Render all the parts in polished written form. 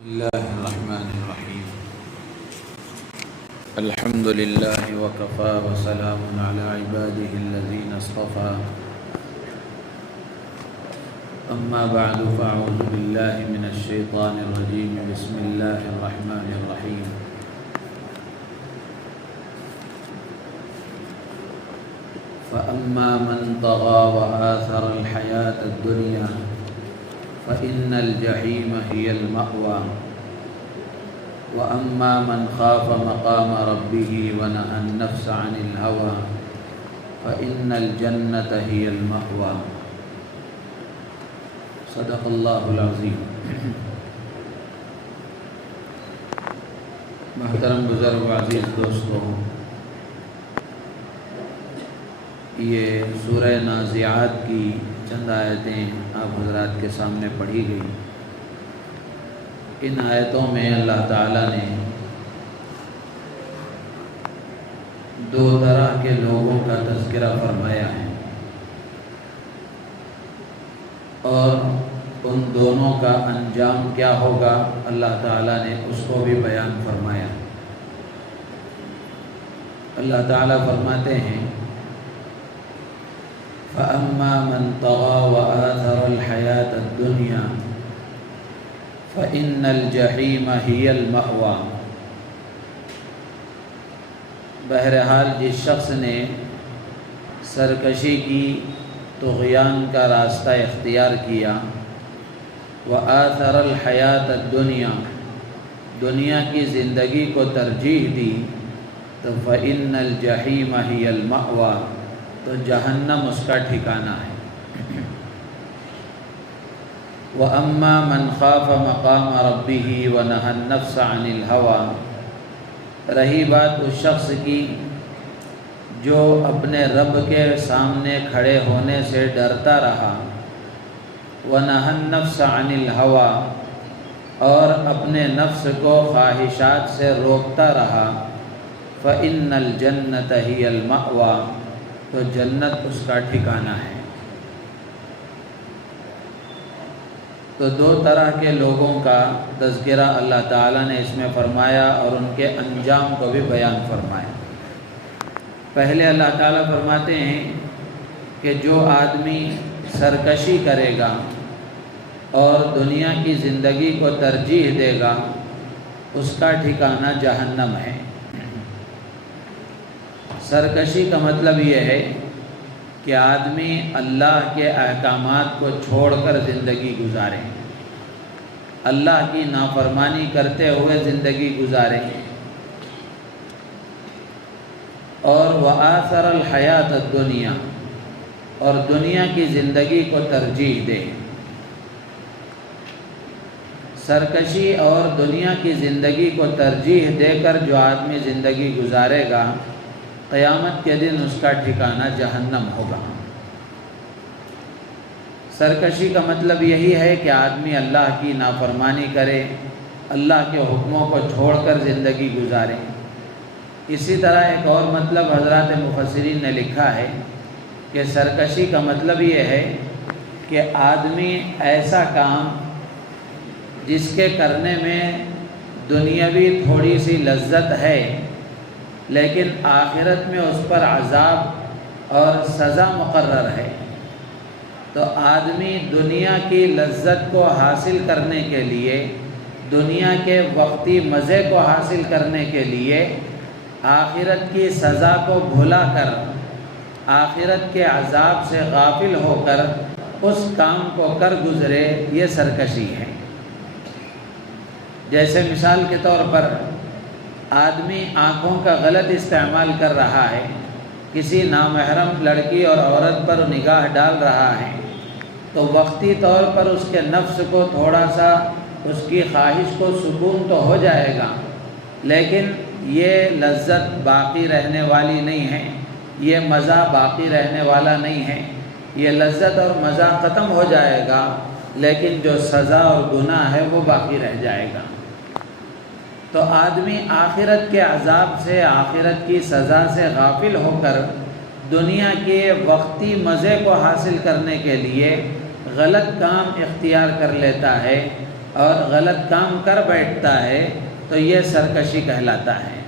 بسم الله الرحمن الرحيم. الحمد لله وكفى وسلام على عباده الذين اصطفى. أما بعد فأعوذ بالله من الشيطان الرجيم. بسم الله الرحمن الرحيم. فأما من طغى وآثر الحياة الدنيا فإن الجحيم هي المأوى وأما من خاف مقام ربه ونهى النفس عن الهوى فإن الجنة هي المأوى. صدق اللہ العظیم. محترم بزرگ و عزیز دوستو، یہ سورہ نازعات کی چند آیتیں آپ حضرات کے سامنے پڑھی گئی. ان آیتوں میں اللہ تعالیٰ نے دو طرح کے لوگوں کا تذکرہ فرمایا ہے اور ان دونوں کا انجام کیا ہوگا اللہ تعالیٰ نے اس کو بھی بیان فرمایا. اللہ تعالیٰ فرماتے ہیں فَأَمَّا مَنْ طَغَى وَآثَرَ الْحَيَاةَ الدُّنْيَا فَإِنَّ الْجَحِيمَ هِيَ الْمَأْوَى. بہرحال جس شخص نے سرکشی کی، طغیان کا راستہ اختیار کیا، وَآثَرَ الْحَيَاةَ الدُّنْيَا، دنیا کی زندگی کو ترجیح دی، تو فَإِنَّ الْجَحِيمَ هِيَ الْمَأْوَى، تو جہنم اس کا ٹھکانہ ہے. وَأَمَّا مَنْ خَافَ مَقَامَ رَبِّهِ وَنَهَى النَّفْسَ عَنِ الْهَوَى، رہی بات اس شخص کی جو اپنے رب کے سامنے کھڑے ہونے سے ڈرتا رہا، وَنَهَى النَّفْسَ عَنِ الْهَوَى، اور اپنے نفس کو خواہشات سے روکتا رہا، فَإِنَّ الْجَنَّةَ هِيَ الْمَأْوَى، تو جنت اس کا ٹھکانہ ہے. تو دو طرح کے لوگوں کا تذکرہ اللہ تعالیٰ نے اس میں فرمایا اور ان کے انجام کو بھی بیان فرمایا. پہلے اللہ تعالیٰ فرماتے ہیں کہ جو آدمی سرکشی کرے گا اور دنیا کی زندگی کو ترجیح دے گا، اس کا ٹھکانہ جہنم ہے. سرکشی کا مطلب یہ ہے کہ آدمی اللہ کے احکامات کو چھوڑ کر زندگی گزارے، اللہ کی نافرمانی کرتے ہوئے زندگی گزارے، اور وآثر الحیات الدنیا، اور دنیا کی زندگی کو ترجیح دے. سرکشی اور دنیا کی زندگی کو ترجیح دے کر جو آدمی زندگی گزارے گا، قیامت کے دن اس کا ٹھکانہ جہنم ہوگا. سرکشی کا مطلب یہی ہے کہ آدمی اللہ کی نافرمانی کرے، اللہ کے حکموں کو چھوڑ کر زندگی گزارے. اسی طرح ایک اور مطلب حضرات مفسرین نے لکھا ہے کہ سرکشی کا مطلب یہ ہے کہ آدمی ایسا کام جس کے کرنے میں دنیاوی تھوڑی سی لذت ہے لیکن آخرت میں اس پر عذاب اور سزا مقرر ہے، تو آدمی دنیا کی لذت کو حاصل کرنے کے لیے، دنیا کے وقتی مزے کو حاصل کرنے کے لیے آخرت کی سزا کو بھلا کر، آخرت کے عذاب سے غافل ہو کر اس کام کو کر گزرے، یہ سرکشی ہے. جیسے مثال کے طور پر آدمی آنکھوں کا غلط استعمال کر رہا ہے، کسی نامحرم لڑکی اور عورت پر نگاہ ڈال رہا ہے، تو وقتی طور پر اس کے نفس کو تھوڑا سا، اس کی خواہش کو سکون تو ہو جائے گا، لیکن یہ لذت باقی رہنے والی نہیں ہے، یہ مزہ باقی رہنے والا نہیں ہے. یہ لذت اور مزہ ختم ہو جائے گا، لیکن جو سزا اور گناہ ہے وہ باقی رہ جائے گا. تو آدمی آخرت کے عذاب سے، آخرت کی سزا سے غافل ہو کر دنیا کے وقتی مزے کو حاصل کرنے کے لیے غلط کام اختیار کر لیتا ہے، اور غلط کام کر بیٹھتا ہے تو یہ سرکشی کہلاتا ہے۔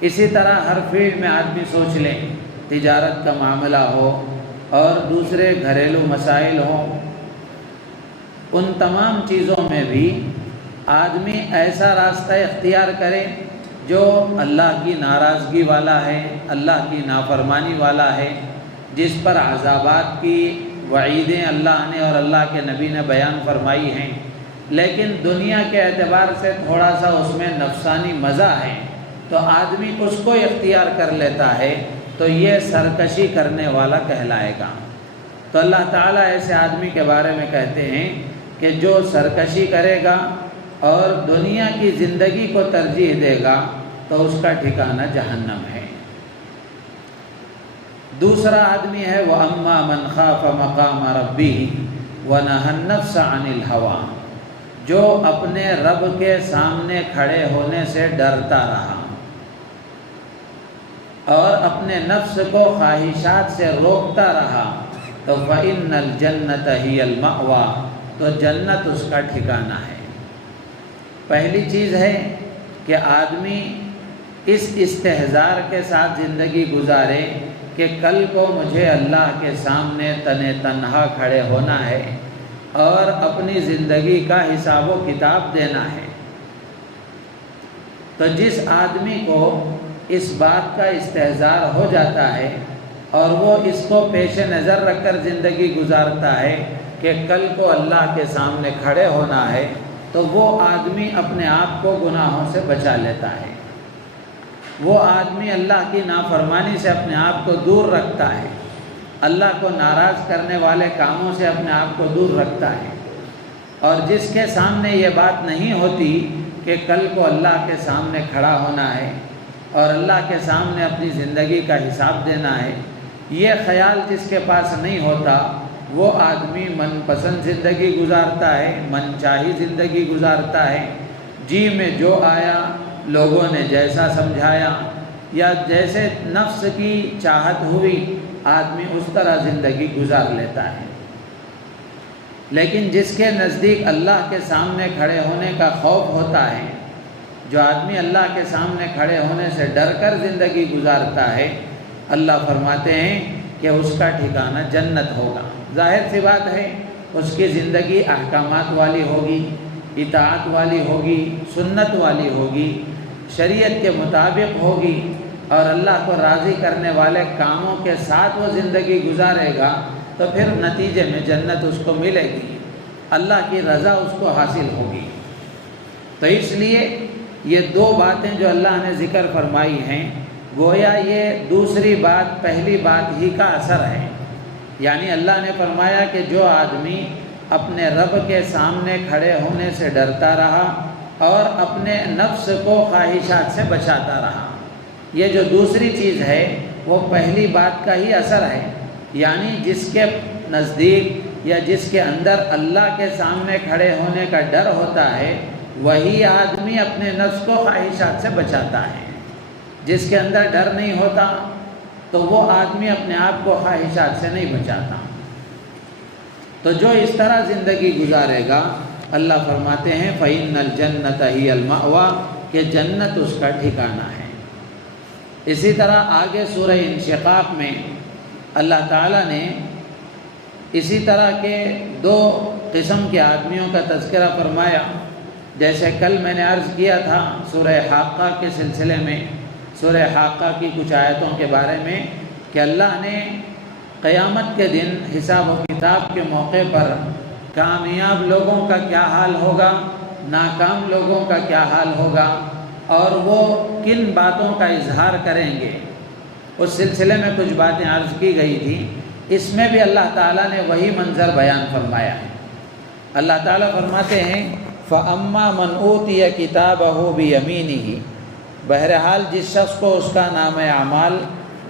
اسی طرح ہر فیلڈ میں آدمی سوچ لیں، تجارت کا معاملہ ہو اور دوسرے گھریلو مسائل ہوں، ان تمام چیزوں میں بھی آدمی ایسا راستہ اختیار کرے جو اللہ کی ناراضگی والا ہے، اللہ کی نافرمانی والا ہے، جس پر عذابات کی وعیدیں اللہ نے اور اللہ کے نبی نے بیان فرمائی ہیں، لیکن دنیا کے اعتبار سے تھوڑا سا اس میں نفسانی مزہ ہے تو آدمی اس کو اختیار کر لیتا ہے، تو یہ سرکشی کرنے والا کہلائے گا۔ تو اللہ تعالیٰ ایسے آدمی کے بارے میں کہتے ہیں کہ جو سرکشی کرے گا اور دنیا کی زندگی کو ترجیح دے گا تو اس کا ٹھکانہ جہنم ہے۔ دوسرا آدمی ہے وَأَمَّا مَنْ خَافَ مَقَامَ رَبِّهِ وَنَهَى النَّفْسَ عَنِ الْهَوَىٰ، جو اپنے رب کے سامنے کھڑے ہونے سے ڈرتا رہا اور اپنے نفس کو خواہشات سے روکتا رہا، تو فَإِنَّ الْجَنَّةَ هِيَ الْمَأْوَىٰ، تو جنت اس کا ٹھکانہ ہے۔ پہلی چیز ہے کہ آدمی اس استحضار کے ساتھ زندگی گزارے کہ کل کو مجھے اللہ کے سامنے تنہا کھڑے ہونا ہے اور اپنی زندگی کا حساب و کتاب دینا ہے۔ تو جس آدمی کو اس بات کا استحضار ہو جاتا ہے اور وہ اس کو پیش نظر رکھ کر زندگی گزارتا ہے کہ کل کو اللہ کے سامنے کھڑے ہونا ہے، تو وہ آدمی اپنے آپ کو گناہوں سے بچا لیتا ہے، وہ آدمی اللہ کی نافرمانی سے اپنے آپ کو دور رکھتا ہے، اللہ کو ناراض کرنے والے کاموں سے اپنے آپ کو دور رکھتا ہے۔ اور جس کے سامنے یہ بات نہیں ہوتی کہ کل کو اللہ کے سامنے کھڑا ہونا ہے اور اللہ کے سامنے اپنی زندگی کا حساب دینا ہے، یہ خیال جس کے پاس نہیں ہوتا وہ آدمی من پسند زندگی گزارتا ہے، من چاہی زندگی گزارتا ہے، جی میں جو آیا، لوگوں نے جیسا سمجھایا یا جیسے نفس کی چاہت ہوئی، آدمی اس طرح زندگی گزار لیتا ہے۔ لیکن جس کے نزدیک اللہ کے سامنے کھڑے ہونے کا خوف ہوتا ہے، جو آدمی اللہ کے سامنے کھڑے ہونے سے ڈر کر زندگی گزارتا ہے، اللہ فرماتے ہیں کہ اس کا ٹھکانہ جنت ہوگا۔ ظاہر سی بات ہے اس کی زندگی احکامات والی ہوگی، اطاعت والی ہوگی، سنت والی ہوگی، شریعت کے مطابق ہوگی اور اللہ کو راضی کرنے والے کاموں کے ساتھ وہ زندگی گزارے گا، تو پھر نتیجے میں جنت اس کو ملے گی، اللہ کی رضا اس کو حاصل ہوگی۔ تو اس لیے یہ دو باتیں جو اللہ نے ذکر فرمائی ہیں، گویا یہ دوسری بات پہلی بات ہی کا اثر ہے۔ یعنی اللہ نے فرمایا کہ جو آدمی اپنے رب کے سامنے کھڑے ہونے سے ڈرتا رہا اور اپنے نفس کو خواہشات سے بچاتا رہا، یہ جو دوسری چیز ہے وہ پہلی بات کا ہی اثر ہے۔ یعنی جس کے نزدیک یا جس کے اندر اللہ کے سامنے کھڑے ہونے کا ڈر ہوتا ہے، وہی آدمی اپنے نفس کو خواہشات سے بچاتا ہے۔ جس کے اندر ڈر نہیں ہوتا تو وہ آدمی اپنے آپ کو خواہشات سے نہیں بچاتا۔ تو جو اس طرح زندگی گزارے گا، اللہ فرماتے ہیں فَإِنَّ الْجَنَّةَ هِيَ الْمَأْوَىٰ، کہ جنت اس کا ٹھکانہ ہے۔ اسی طرح آگے سورہ انشقاق میں اللہ تعالیٰ نے اسی طرح کے دو قسم کے آدمیوں کا تذکرہ فرمایا۔ جیسے کل میں نے عرض کیا تھا سورہ حاقہ کے سلسلے میں، سورہ حاقہ کی کچھ آیتوں کے بارے میں، کہ اللہ نے قیامت کے دن حساب و کتاب کے موقع پر کامیاب لوگوں کا کیا حال ہوگا، ناکام لوگوں کا کیا حال ہوگا اور وہ کن باتوں کا اظہار کریں گے، اس سلسلے میں کچھ باتیں عرض کی گئی تھی۔ اس میں بھی اللہ تعالیٰ نے وہی منظر بیان فرمایا ہے۔ اللہ تعالیٰ فرماتے ہیں فَأَمَّا مَنْ أُوتِيَ كِتَابَهُ بِيَمِينِهِ، بہرحال جس شخص کو اس کا نام اعمال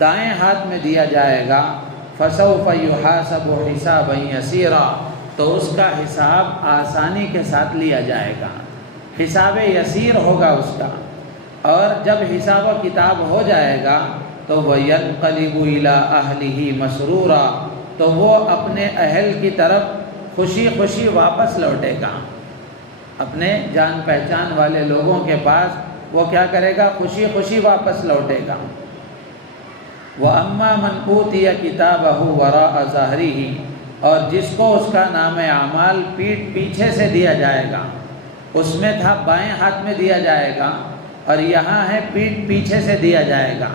دائیں ہاتھ میں دیا جائے گا، فَسَوْفَ يُحَاسَبُ حِسَابًا يَسِيرًا، تو اس کا حساب آسانی کے ساتھ لیا جائے گا، حساب یسیر ہوگا اس کا۔ اور جب حساب و کتاب ہو جائے گا تو وَيَنْقَلِبُ إِلَىٰ أَهْلِهِ مَسْرُورًا، تو وہ اپنے اہل کی طرف خوشی خوشی واپس لوٹے گا۔ اپنے جان پہچان والے لوگوں کے پاس وہ کیا کرے گا؟ خوشی خوشی واپس لوٹے گا۔ وَأَمَّا مَنْ أُوتِيَ كِتَابَهُ وَرَاءَ ظَهْرِهِ، اور جس کو اس کا نام اعمال پیٹھ پیچھے سے دیا جائے گا، اس میں تھا بائیں ہاتھ میں دیا جائے گا اور یہاں ہے پیٹھ پیچھے سے دیا جائے گا۔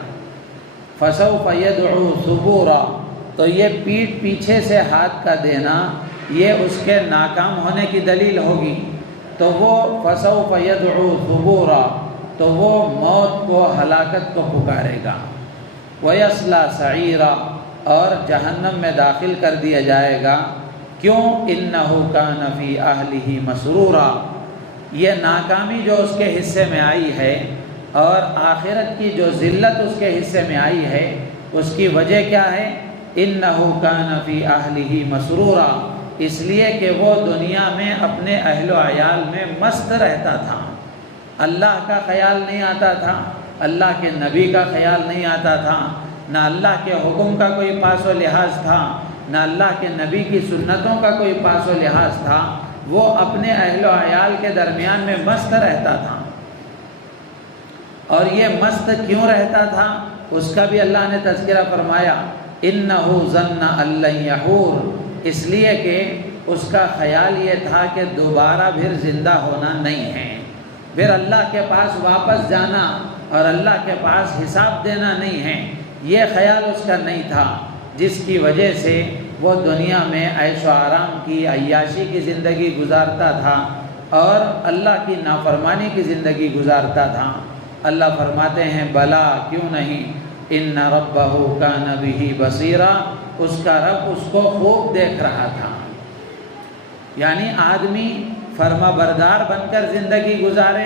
فَسَوْفَ يَدْعُو ثُبُورًا، تو یہ پیٹھ پیچھے سے ہاتھ کا دینا یہ اس کے ناکام ہونے کی دلیل ہوگی۔ تو وہ فَسَوْفَ يَدْعُو ثُبُورًا، تو وہ موت کو، ہلاکت کو پکارے گا۔ وَيَصْلَىٰ سَعِيرًا، اور جہنم میں داخل کر دیا جائے گا۔ کیوں؟ إِنَّهُ كَانَ فِي أَهْلِهِ مَسْرُورًا، یہ ناکامی جو اس کے حصے میں آئی ہے اور آخرت کی جو ذلت اس کے حصے میں آئی ہے، اس کی وجہ کیا ہے؟ إِنَّهُ كَانَ فِي أَهْلِهِ مَسْرُورًا، اس لیے کہ وہ دنیا میں اپنے اہل و عیال میں مست رہتا تھا، اللہ کا خیال نہیں آتا تھا، اللہ کے نبی کا خیال نہیں آتا تھا، نہ اللہ کے حکم کا کوئی پاس و لحاظ تھا، نہ اللہ کے نبی کی سنتوں کا کوئی پاس و لحاظ تھا، وہ اپنے اہل و عیال کے درمیان میں مست رہتا تھا۔ اور یہ مست کیوں رہتا تھا اس کا بھی اللہ نے تذکرہ فرمایا، إِنَّهُ ظَنَّ أَن لَّن يَحُورَ، اس لیے کہ اس کا خیال یہ تھا کہ دوبارہ پھر زندہ ہونا نہیں ہے، پھر اللہ کے پاس واپس جانا اور اللہ کے پاس حساب دینا نہیں ہے، یہ خیال اس کا نہیں تھا، جس کی وجہ سے وہ دنیا میں عیش و آرام کی، عیاشی کی زندگی گزارتا تھا اور اللہ کی نافرمانی کی زندگی گزارتا تھا۔ اللہ فرماتے ہیں بلا، کیوں نہیں، إِنَّ رَبَّهُ كَانَ بِهِ بَصِيرًا، اس کا رب اس کو خوب دیکھ رہا تھا۔ یعنی آدمی فرما بردار بن کر زندگی گزارے،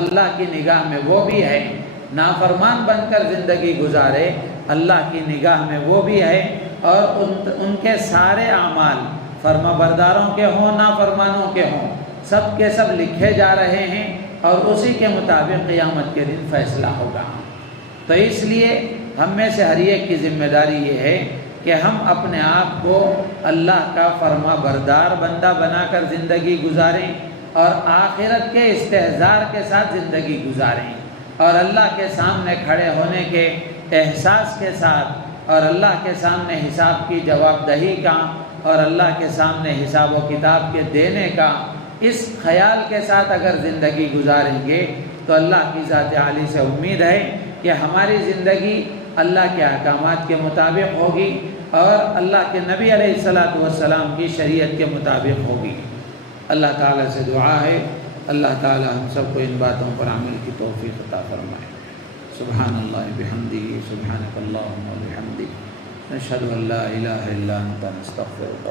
اللہ کی نگاہ میں وہ بھی ہے، نافرمان بن کر زندگی گزارے، اللہ کی نگاہ میں وہ بھی ہے، اور ان کے سارے اعمال فرما برداروں کے ہوں، نافرمانوں کے ہوں، سب کے سب لکھے جا رہے ہیں اور اسی کے مطابق قیامت کے دن فیصلہ ہوگا۔ تو اس لیے ہم میں سے ہر ایک کی ذمہ داری یہ ہے کہ ہم اپنے آپ کو اللہ کا فرما بردار بندہ بنا کر زندگی گزاریں اور آخرت کے استحضار کے ساتھ زندگی گزاریں، اور اللہ کے سامنے کھڑے ہونے کے احساس کے ساتھ اور اللہ کے سامنے حساب کی جواب دہی کا اور اللہ کے سامنے حساب و کتاب کے دینے کا اس خیال کے ساتھ اگر زندگی گزاریں گے تو اللہ کی ذات عالی سے امید ہے کہ ہماری زندگی اللہ کے احکامات کے مطابق ہوگی اور اللہ کے نبی علیہ السلام کی شریعت کے مطابق ہوگی۔ اللہ تعالیٰ سے دعا ہے اللہ تعالیٰ ہم سب کو ان باتوں پر عمل کی توفیق عطا فرمائے۔ سبحان اللہ بحمدہ، سبحانک اللہم و بحمدک، نشہد ان لا الہ الا انت، نستغفرک۔